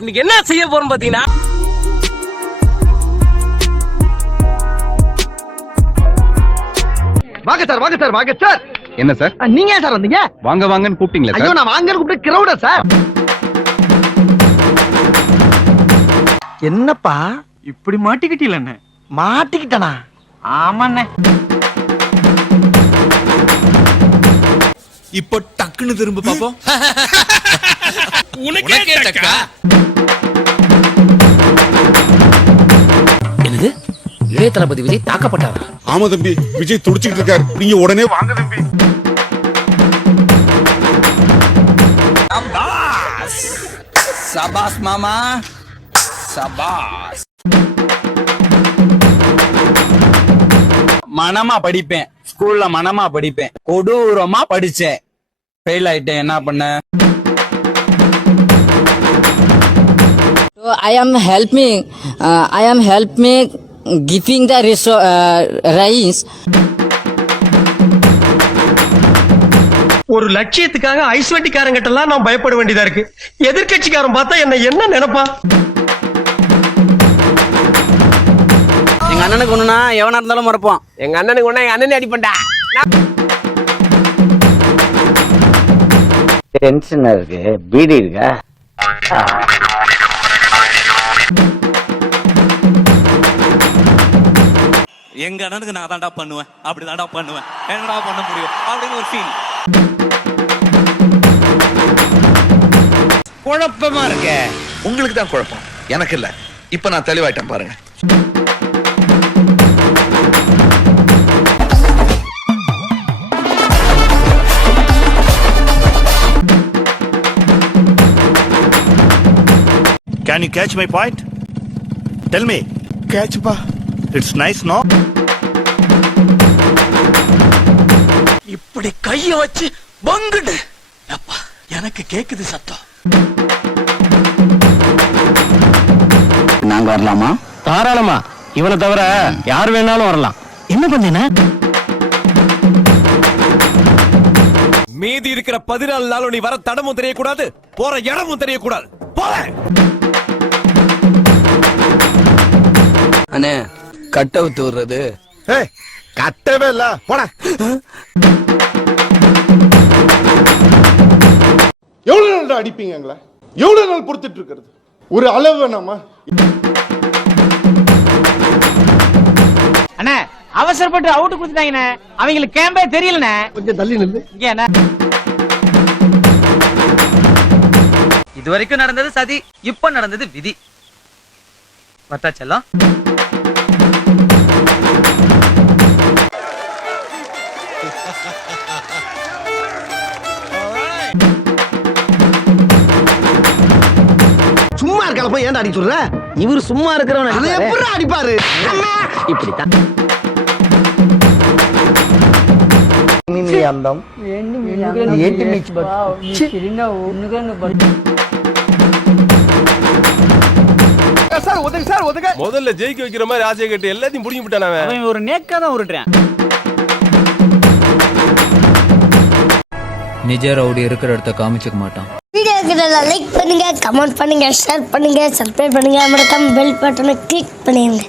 இன்னைக்கு என்ன செய்ய போறோம் பாத்தீங்கன்னா, வாங்க சார், வாங்க சார், வாங்க சார். என்ன சார்? நீங்க சார் வந்தீங்க? வாங்க வாங்கன்னு கூப்பிட்டீங்களா ஐயோ, சார்? நான் வாங்கன்னு கூப்பிட்டு கிரௌடா சார். என்னப்பா இப்படி மாட்டிக்கிட்டீங்களே? மாட்டிக்கிட்டனா? ஆமாண்ணே. இப்போ டக்குன்னு திரும்ப பாப்போம். உனக்கே டக்கா? என்னது இளைய தளபதி விஜய் தாக்கப்பட்டாரா? ஆமா தம்பி, விஜய் துடிச்சிட்டு இருக்காரு. நீங்க உடனே வாங்க தம்பி. சபாஸ் மாமா, சபாஸ். மனமா படிப்பேன், ஸ்கூல்ல மனமா படிப்பேன், கொடூரமா படிச்சேன், ஃபெயில் ஆயிட்டேன். என்ன பண்ண? So I am helping giving the rise. ஒரு லட்சியத்துக்காக ஐஸ்வட்டிக்காரங்கிட்ட எல்லாம் நான் பயப்பட வேண்டியதா இருக்கு. எதிர்கட்சிக்காரன் பார்த்தா என்ன நினைப்பா? எங்க அண்ணனுக்கு ஒண்ணுனா எவனா இருந்தாலும் மறப்போம். எங்க அண்ணனுக்கு ஒண்ணா எங்க அண்ணனே அடிப்பண்டா. டென்ஷனா இருக்கு, பீடி இருக்கா? எங்க அண்ணனுக்கு நான் தான்டா பண்ணுவேன், அப்படி தான்டா பண்ணுவேன், என்னடா பண்ண முடியும் அப்படின்னு ஒரு ஃபீல். குழப்பமா இருக்க. உங்களுக்கு தான் குழப்பம், எனக்கு இல்ல. இப்ப நான் தெளிவாயிட்டேன் பாருங்க. Can you catch my point? Tell me. Catch pa. It's nice, no? இப்படி கைய வச்சு பங்குடு. அப்பா, எனக்கு கேக்குது சத்தம். நாங்க வரலாமா? தாராளமா. இவனை தவிர யார் வேணாலும் வரலாம். என்ன பண்ணேனா? மீதி இருக்கிற 14 நாளும் நீ வர தடமும் தெரியக்கூடாது, போற இடமும் தெரியக்கூடாது. போற அண்ணே, கட்ட விட்டு விடுறது. ஏய், கட்டவே இல்ல. போடா. எவ்வளவு நாள் அடிப்பீங்க எங்களை? எவ்வளவு நாள் பொறுத்துட்டு இருக்கிறது? ஒரு அளவு வேணாமா? அண்ணே, அவசரப்பட்டு அவுட் கொடுத்துட்டாங்கண்ணே. அவங்களுக்கு கேம்பே தெரியலண்ணே. கொஞ்சம் தள்ளி நில்லு. இங்க என்ன? இது வரைக்கும் நடந்தது சதி, இப்ப நடந்தது விதி. பத்தாச்செல்லாம். சும்மா இருக்கால போய் ஏன்டா அடிக்க சொல்ற? இவர் சும்மா இருக்கிறவன் அதை எப்படி அடிப்பாரு? இப்படித்தான். சார் ஒதுங்க, சார் ஒதுங்க. முதல்ல ஜெயிக்க வைக்கிற மாதிரி ஆசையை கட்டி எல்லாத்தையும் புடிங்கி விட்டானே. அவன் ஒரு நேக்கா தான் உருட்டுறான். நிஜ ரவுடி இருக்கிற இடத்த காமிச்சுக்க மாட்டான். வீடியோக்கு லைக் பண்ணுங்க, கமெண்ட் பண்ணுங்க, ஷேர் பண்ணுங்க, சப்ஸ்கிரைப் பண்ணுங்க, மறக்காம பெல் பட்டனை கிளிக் பண்ணிடுங்க.